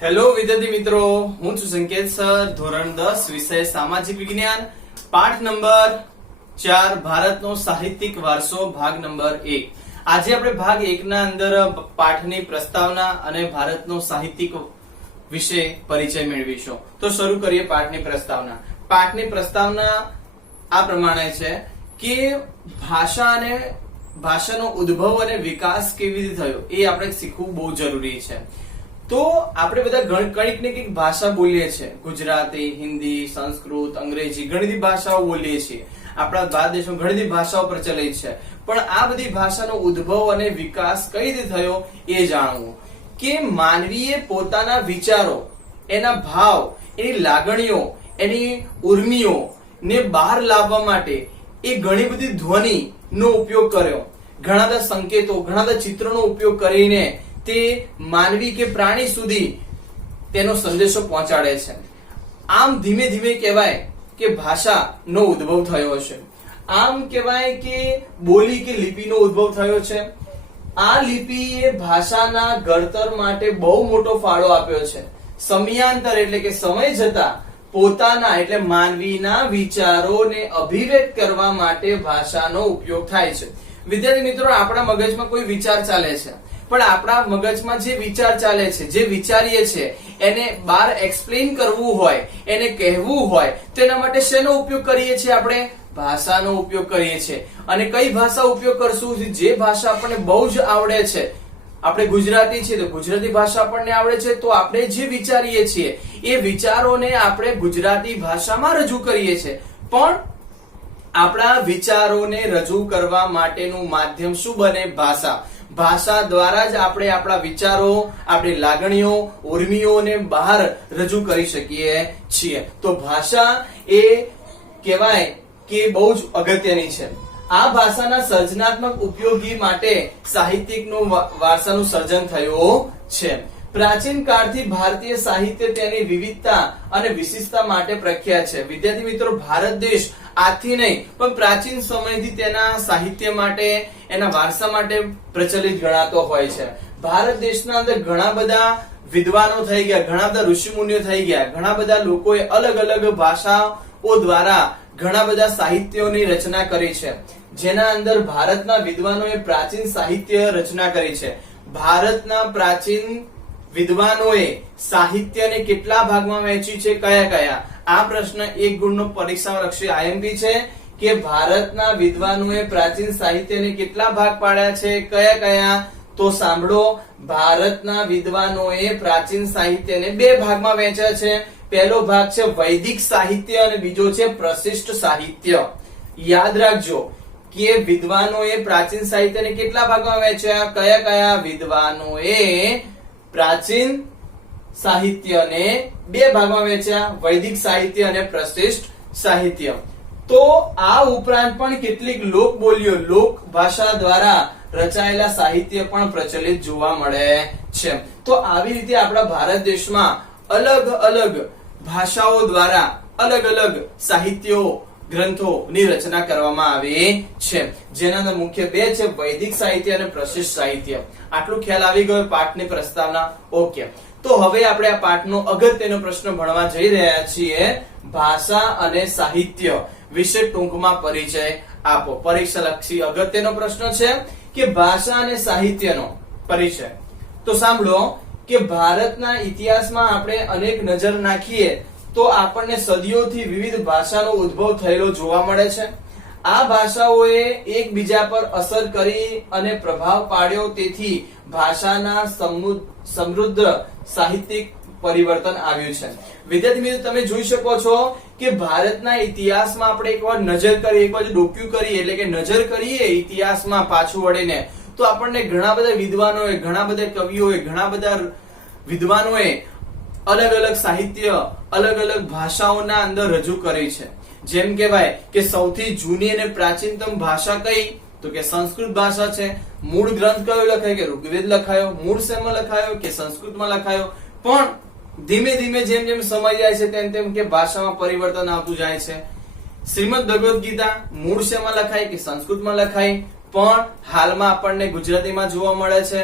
Hello વિદ્યાર્થી મિત્રો, હું છું સંકેત સર, ધોરણ 10 વિષય સામાજિક વિજ્ઞાન, પાઠ નંબર 4 ભારતનો સાહિત્યિક વારસો, ભાગ નંબર 1. આજે આપણે ભાગ 1 ના અંદર પાઠની પ્રસ્તાવના અને ભારતનો સાહિત્યિક વિશે પરિચય મેળવીશું. તો શરૂ કરીએ પાઠની પ્રસ્તાવના. પાઠની પ્રસ્તાવના આ પ્રમાણે છે કે ભાષા અને ભાષાનો ઉદ્ભવ અને વિકાસ કેવી રીતે થયો એ આપણે શીખવું બહુ જરૂરી છે. તો આપણે બધા કંઈક ને કંઈક ભાષા બોલીએ છીએ. ગુજરાતી, હિન્દી, સંસ્કૃત, અંગ્રેજી, ઘણી બધી ભાષાઓ બોલીએ છીએ. આપણા ભારત દેશમાં ઘણી બધી ભાષાઓ પ્રચલિત છે. પણ આ બધી ભાષાનો ઉદ્ભવ અને વિકાસ કઈ રીતે થયો એ જાણવું. કે માનવીએ પોતાના વિચારો, એના ભાવ, એની લાગણીઓ, એની ઉર્મિઓ ને બહાર લાવવા માટે એ ઘણી બધી ધ્વનિ નો ઉપયોગ કર્યો. ઘણા બધા સંકેતો, ઘણા બધા ચિત્રોનો ઉપયોગ કરીને તે માનવી કે પ્રાણી સુધી તેનો સંદેશો પહોંચાડે છે. આમ ધીમે ધીમે કહેવાય કે ભાષાનો ઉદ્ભવ થયો છે. આમ કહેવાય કે બોલી કે લિપિનો ઉદ્ભવ થયો છે. આ લિપિએ ભાષાના ઘડતર માટે બહુ મોટો ફાળો આપ્યો છે. સમયાંતર એટલે કે સમય જતા પોતાના એટલે માનવીના વિચારોને અભિવ્યક્ત કરવા માટે ભાષાનો ઉપયોગ થાય છે. વિદ્યાર્થી મિત્રો, આપણા મગજમાં કોઈ વિચાર ચાલે છે, પણ આપણા મગજમાં જે વિચાર ચાલે છે, જે વિચારીએ છીએ, એને બહાર એક્સપ્લેન કરવું હોય, એને કહેવું હોય, તો એના માટે શેનો ઉપયોગ કરીએ છીએ? આપણે ભાષાનો ઉપયોગ કરીએ છીએ. અને કઈ ભાષા ઉપયોગ કરશું? જે ભાષા આપણને બહુ જ આવડે છે. આપણે ગુજરાતી છીએ તો ગુજરાતી ભાષા આપણને આવડે છે, તો આપણે જે વિચારીએ છીએ એ વિચારોને આપણે ગુજરાતી ભાષામાં રજૂ કરીએ છીએ. પણ આપણા વિચારોને રજૂ કરવા માટેનું માધ્યમ શું બને? ભાષા. ભાષા દ્વારા જ આપણે આપણા વિચારો, આપણી લાગણીઓ, ઉર્મિઓને બહાર રજૂ કરી શકીએ છીએ. તો ભાષા એ કહેવાય કે બહુ જ અગત્યની છે. આ ભાષાના સર્જનાત્મક ઉપયોગી માટે સાહિત્યિકનું વારસાનું સર્જન થયું છે. પ્રાચીન કાળથી ભારતીય સાહિત્ય તેની વિવિધતા અને વિશિષ્ટતા માટે પ્રખ્યાત છે. વિદ્યાર્થી મિત્રો, ભારત દેશ આજથી નહીં પણ પ્રાચીન સમયથી તેના સાહિત્ય માટે, એના વારસા માટે પ્રચલિત ગણાતો હોય છે. ભારત દેશના અંદર ઘણા બધા વિદ્વાનો થઈ ગયા, ઘણા બધા ઋષિમુનિઓ થઈ ગયા, ઘણા બધા લોકોએ અલગ અલગ ભાષાઓ દ્વારા ઘણા બધા સાહિત્યોની રચના કરી છે. જેના અંદર ભારતના વિદ્વાનોએ પ્રાચીન સાહિત્ય રચના કરી છે. ભારતના પ્રાચીન વિદ્વાનોએ સાહિત્યને કેટલા ભાગમાં વહેંચ્યું છે? કયા કયા? આ પ્રશ્ન 1 ગુણનો પરીક્ષાલક્ષી આઈએમપી છે કે ભારતના વિદ્વાનોએ પ્રાચીન સાહિત્યને કેટલા ભાગ પાડ્યા છે? કયા કયા? તો સાંભળો, ભારતના વિદ્વાનોએ પ્રાચીન સાહિત્યને 2 ભાગમાં વહેંચ્યા છે. પહેલો ભાગ છે વૈદિક સાહિત્ય અને બીજો છે પ્રશિષ્ટ સાહિત્ય. યાદ રાખજો કે વિદ્વાનોએ પ્રાચીન સાહિત્યને કેટલા ભાગમાં વહેંચ્યા? કયા કયા? વિદ્વાનોએ પ્રાચીન સાહિત્યને 2 ભાગમાં વહેંચ્યા, વૈદિક સાહિત્ય અને પ્રશિષ્ટ સાહિત્ય. તો આ ઉપરાંત પણ કેટલીક લોક બોલીઓ, લોક ભાષા દ્વારા રચાયેલા સાહિત્ય પણ પ્રચલિત જોવા મળે છે. તો આવી રીતે આપણા ભારત દેશમાં અલગ અલગ ભાષાઓ દ્વારા અલગ અલગ સાહિત્યો, ગ્રંથોની રચના કરવામાં આવી છે. જેના અંદર મુખ્ય 2 છે, વૈદિક સાહિત્ય અને પ્રશિષ્ટ સાહિત્ય. આટલું ખ્યાલ આવી ગયો પાઠની પ્રસ્તાવના? ઓકે. તો હવે આપણે આ પાઠનો અગત્યનો પ્રશ્ન ભણવા જઈ રહ્યા છીએ. ભાષા અને સાહિત્ય વિશે ટૂંકમાં પરિચય આપો. પરીક્ષાલક્ષી અગત્યનો પ્રશ્ન છે કે ભાષા અને સાહિત્યનો પરિચય. તો સાંભળો કે ભારતના ઇતિહાસમાં આપણે અનેક નજર નાખીએ તો આપણને સદીઓથી વિવિધ ભાષાનો ઉદ્ભવ થયેલો જોવા મળે છે. આ ભાષાઓએ એકબીજા પર અસર કરી અને પ્રભાવ પાડ્યો. તેથી ભાષાના સમૃદ્ધ સાહિત્યિક પરિવર્તન આવ્યું છે. વિદ્યાર્થી મિત્રો, તમે જોઈ શકો છો કે ભારતના ઇતિહાસમાં આપણે એકવાર નજર કરીએ, એકવાર ડોક્યુ કરીએ એટલે કે નજર કરીએ ઇતિહાસમાં પાછું વળીને, તો આપણને ઘણા બધા વિદ્વાનોએ, ઘણા બધા કવિઓએ, ઘણા બધા વિદ્વાનોએ અલગ અલગ સાહિત્ય, અલગ અલગ ભાષાઓના અંદર રજૂ કરી છે. જેમ કહેવાય કે સૌથી જૂની અને પ્રાચીનતમ ભાષા કઈ? તો કે સંસ્કૃત ભાષા છે. મૂળ ગ્રંથ કયો લખાયો? કે ઋગ્વેદ લખાયો. મૂળ શેમાં લખાયો? કે સંસ્કૃતમાં લખાયો. પણ ધીમે ધીમે જેમ જેમ સમય જાય છે તેમ તેમ કે ભાષામાં પરિવર્તન આવતું જાય છે. શ્રીમદ ભગવદ ગીતા મૂળ શેમાં લખાય? કે સંસ્કૃતમાં લખાય. પણ હાલમાં આપણને ગુજરાતીમાં જોવા મળે છે,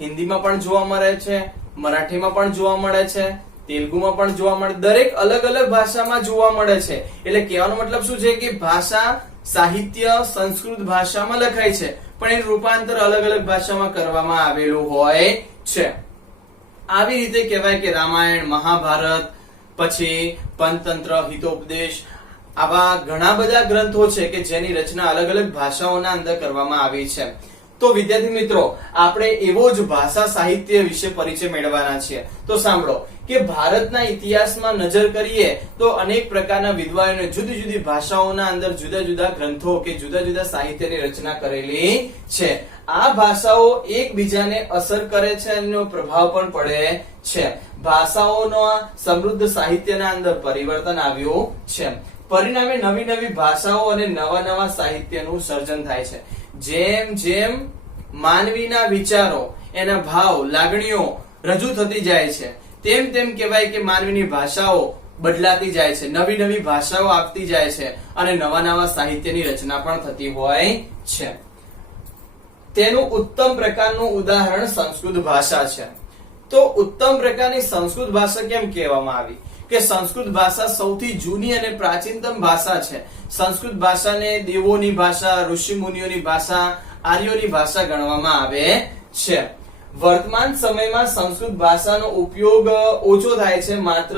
હિન્દીમાં પણ જોવા મળે છે, મરાઠીમાં પણ જોવા મળે છે, તેલુગુમાં પણ જોવા મળે, દરેક અલગ અલગ ભાષામાં જોવા મળે છે. એટલે કહેવાનો મતલબ શું છે કે ભાષા સાહિત્ય સંસ્કૃત ભાષામાં લખાય છે, પણ એનું રૂપાંતર અલગ અલગ ભાષામાં કરવામાં આવેલું હોય છે. આવી રીતે કહેવાય કે રામાયણ, મહાભારત, પછી પંચતંત્ર, હિતોપદેશ, આવા ઘણા બધા ગ્રંથો છે કે જેની રચના અલગ અલગ ભાષાઓના અંદર કરવામાં આવી છે. તો વિદ્યાર્થી મિત્રો, આપણે એવો જ ભાષા સાહિત્ય વિશે પરિચય મેળવવાના છીએ. તો સાંભળો કે ભારતના ઇતિહાસમાં નજર કરીએ તો અનેક પ્રકારના વિદ્વાનોએ જુદી જુદી ભાષાઓના અંદર જુદા જુદા ગ્રંથો કે જુદા જુદા સાહિત્યની રચના કરેલી છે. આ ભાષાઓ એકબીજાને અસર કરે છે અને એનો પ્રભાવ પણ પડે છે. ભાષાઓના સમૃદ્ધ સાહિત્યના અંદર પરિવર્તન આવ્યું છે. પરિણામે નવી નવી ભાષાઓ અને નવા નવા સાહિત્યનું સર્જન થાય છે. જેમ જેમ માનવીના વિચારો, એના ભાવ, લાગણીઓ રજૂ થતી જાય છે, તેમ તેમ કહેવાય કે માનવીની ભાષાઓ બદલાતી જાય છે, નવી નવી ભાષાઓ આવતી જાય છે અને નવા નવા સાહિત્યની રચના પણ થતી હોય છે. તેનું ઉત્તમ પ્રકારનું ઉદાહરણ સંસ્કૃત ભાષા છે. તો ઉત્તમ પ્રકારની સંસ્કૃત ભાષા કેમ કહેવામાં આવી? કે સંસ્કૃત ભાષા સૌથી જૂની અને પ્રાચીનતમ ભાષા છે. સંસ્કૃત ભાષાને દેવોની ભાષા, ઋષિ મુનિઓની ભાષા, આર્યોની ભાષા ગણવામાં આવે છે. વર્તમાન સમયમાં સંસ્કૃત ભાષાનો ઉપયોગ ઓછો થાય છે. માત્ર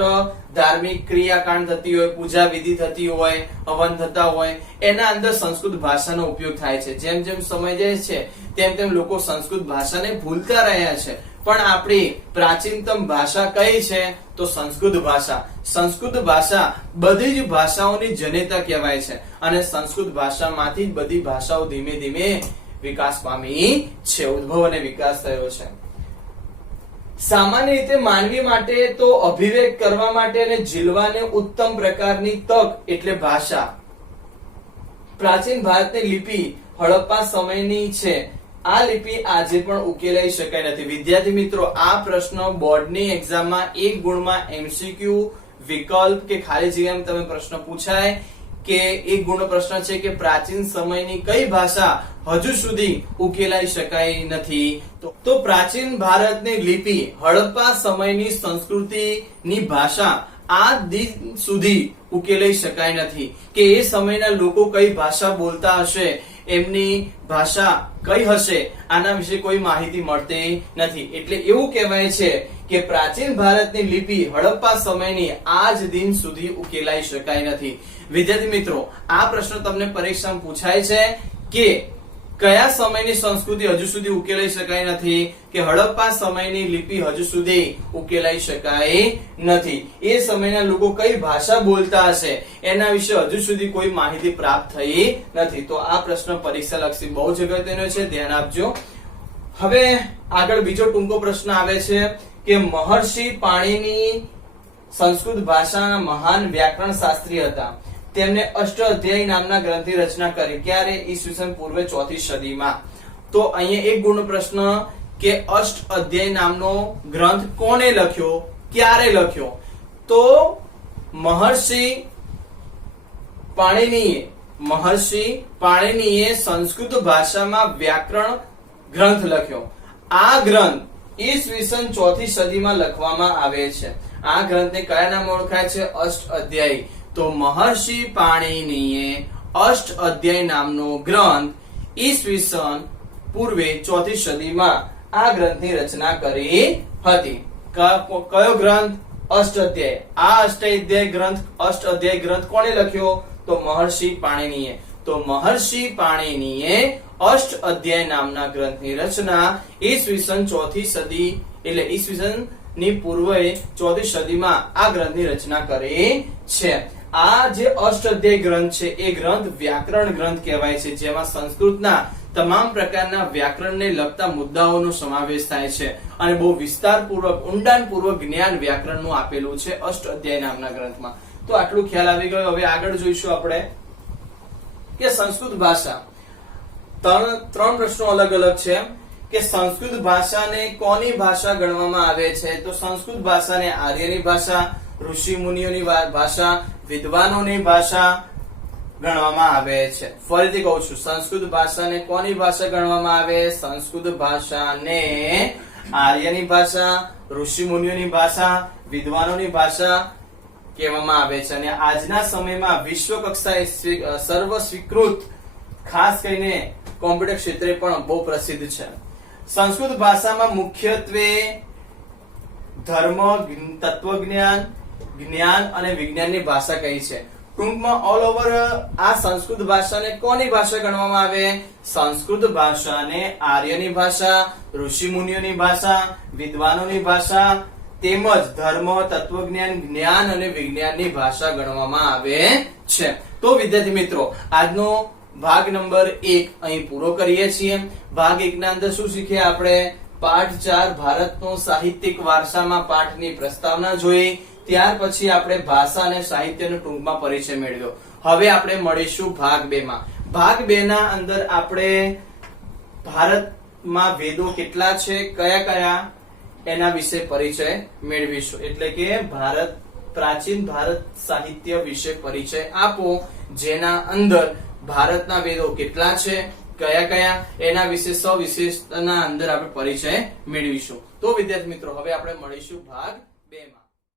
ધાર્મિક ક્રિયાકાંડ થતી હોય, પૂજા વિધિ થતી હોય, હવન થતા હોય, એના અંદર સંસ્કૃત ભાષાનો ઉપયોગ થાય છે. જેમ જેમ સમય જાય છે તેમ તેમ લોકો સંસ્કૃત ભાષાને ભૂલતા રહ્યા છે. પણ આપણી પ્રાચીનતમ ભાષા કઈ છે? તો સંસ્કૃત ભાષા. સંસ્કૃત ભાષા બધી જ ભાષાઓની જનેતા કહેવાય છે અને સંસ્કૃત ભાષામાંથી જ બધી ભાષાઓ ધીમે ધીમે વિકાસ પામી છે, ઉદ્ભવ અને વિકાસ થયો છે. સામાન્ય રીતે માનવી માટે તો અભિવ્યક્ત કરવા માટે અને જીલવાને ઉત્તમ પ્રકારની તક એટલે ભાષા. પ્રાચીન ભારતની લિપિ હડપ્પા સમયની છે. આ લિપિ આજે પણ ઉકેલાઈ શકાય નથી. વિદ્યાર્થી મિત્રો, આ પ્રશ્ન બોર્ડની એક્ઝામમાં 1 ગુણમાં એમસીક્યુ વિકલ્પ કે ખાલી જગ્યામાં તમે પ્રશ્ન પૂછાય કે 1 ગુણનો પ્રશ્ન છે કે પ્રાચીન સમયની કઈ ભાષા હજુ સુધી ઉકેલાઈ શકાય નથી? તો પ્રાચીન ભારતની લિપિ હડપ્પા સમયની સંસ્કૃતિની ભાષા આજ દિન સુધી ઉકેલાઈ શકાય નથી. કે એ સમયના લોકો કઈ ભાષા બોલતા હશે, એમની ભાષા કઈ હશે, આના વિશે કોઈ માહિતી મળતી નથી. એટલે એવું કહેવાય છે કે પ્રાચીન ભારતની લિપિ હડપ્પા સમયની આજ દિન સુધી ઉકેલાઈ શકાય નથી. વિદ્યાર્થી મિત્રો, આ પ્રશ્ન તમને પરીક્ષામાં પૂછાય છે કે કયા સમયની સંસ્કૃતિ હજુ સુધી ઉકેલાઈ શકાય નથી? કે હડપ્પા સમયની લિપિ હજુ સુધી ઉકેલાઈ શકાય નથી. એ સમયના લોકો કઈ ભાષા બોલતા હશે એના વિશે હજુ સુધી કોઈ માહિતી પ્રાપ્ત થઈ નથી. તો આ પ્રશ્ન પરીક્ષા લક્ષી બહુ જ અગત્યનો છે, ધ્યાન આપજો. હવે આગળ બીજો ટૂંકો પ્રશ્ન આવે છે કે મહર્ષિ પાણિની સંસ્કૃત ભાષાના મહાન વ્યાકરણ શાસ્ત્રી હતા. તેમને અષ્ટાધ્યાયી નામના ગ્રંથની રચના કરી. ક્યારે? ઈસવીસન પૂર્વે 4મી સદીમાં. તો અહીંયા 1 ગુણનો પ્રશ્ન કે અષ્ટાધ્યાયી નામનો ગ્રંથ કોણે લખ્યો, ક્યારે લખ્યો? તો મહર્ષિ પાણિનીએ સંસ્કૃત ભાષામાં વ્યાકરણ ગ્રંથ લખ્યો. આ ગ્રંથ ઈસવીસન 4મી સદીમાં લખવામાં આવે છે. આ ગ્રંથને કયા નામે ઓળખાય છે? અષ્ટાધ્યાયી. તો મહર્ષિ પાણિનીએ અષ્ટાધ્યાયી નામનો ગ્રંથ ઈસવીસન પૂર્વે 4મી સદીમાં આ ગ્રંથની રચના કરી હતી. કયો ગ્રંથ? અષ્ટાધ્યાયી. આ અષ્ટાધ્યાયી ગ્રંથ કોણે લખ્યો? તો મહર્ષિ પાણિનીએ. તો મહર્ષિ પાણિનીએ અષ્ટાધ્યાયી નામના ગ્રંથની રચના ઈસવીસન 4મી સદી એટલે ઈસવીસન ની પૂર્વે 4મી સદીમાં આ ગ્રંથની રચના કરી છે. આ જે અષ્ટાધ્યાયી ગ્રંથ છે એ ગ્રંથ વ્યાકરણ ગ્રંથ કહેવાય છે, જેમાં સંસ્કૃતના તમામ પ્રકારના વ્યાકરણને લગતા મુદ્દાઓનો સમાવેશ થાય છે અને બહુ વિસ્તારપૂર્વક, ઊંડાણપૂર્વક જ્ઞાન વ્યાકરણનું આપેલું છે અષ્ટાધ્યાયી નામના ગ્રંથમાં. તો આટલું ખ્યાલ આવી ગયો. હવે આગળ જોઈશું આપણે કે સંસ્કૃત ભાષા. ત્રણ પ્રશ્નો અલગ અલગ છે કે સંસ્કૃત ભાષાને કોની ભાષા ગણવામાં આવે છે? તો સંસ્કૃત ભાષાને આર્યની ભાષા, ઋષિ મુનિઓની ભાષા, વિદ્વાનોની ભાષા ગણવામાં આવે છે. ફરીથી કહું છું, સંસ્કૃત ભાષાને કોની ભાષા ગણવામાં આવે? સંસ્કૃત ભાષાને આર્યની ભાષા, ઋષિ મુનિઓની ભાષા, વિદ્વાનોની ભાષા કહેવામાં આવે છે. અને આજના સમયમાં વિશ્વ કક્ષાએ સર્વ સ્વીકૃત, ખાસ કરીને કોમ્પ્યુટર ક્ષેત્રે પણ બહુ પ્રસિદ્ધ છે. સંસ્કૃત ભાષામાં મુખ્યત્વે ધર્મ, તત્વજ્ઞાન, જ્ઞાન અને વિજ્ઞાનની ભાષા કહી છે. ટૂંકમાં ઓલ ઓવર આ સંસ્કૃત ભાષાને કોની ભાષા ગણવામાં આવે? સંસ્કૃત ભાષાને આર્યની ભાષા, ઋષિ મુનિઓની ભાષા, વિદ્વાનોની ભાષા તેમજ ધર્મ, તત્વજ્ઞાન, જ્ઞાન અને વિજ્ઞાનની ભાષા ગણવામાં આવે છે. તો વિદ્યાર્થી મિત્રો, આજનો ભાગ નંબર 1 અહીં પૂરો કરીએ છીએ. ભાગ 1 ના અંદર શું શીખ્યા આપણે? પાઠ 4 ભારતનો સાહિત્યિક વારસામાં પાઠની પ્રસ્તાવના જોઈ. ત્યાર પછી આપણે ભાષા અને સાહિત્યનો ટૂંકમાં પરિચય મેળવ્યો. હવે આપણે મળીશું ભાગ 2 માં. ભાગ 2 ના અંદર આપણે ભારતમાં વેદો કેટલા છે, કયા કયા, એના વિશે પરિચય મેળવીશું. એટલે કે પ્રાચીન ભારત સાહિત્ય વિશે પરિચય આપો, જેના અંદર ભારતના વેદો કેટલા છે, કયા કયા, એના વિશે સવિશેષતાના અંદર આપણે પરિચય મેળવીશું. તો વિદ્યાર્થી મિત્રો, હવે આપણે મળીશું ભાગ 2 માં.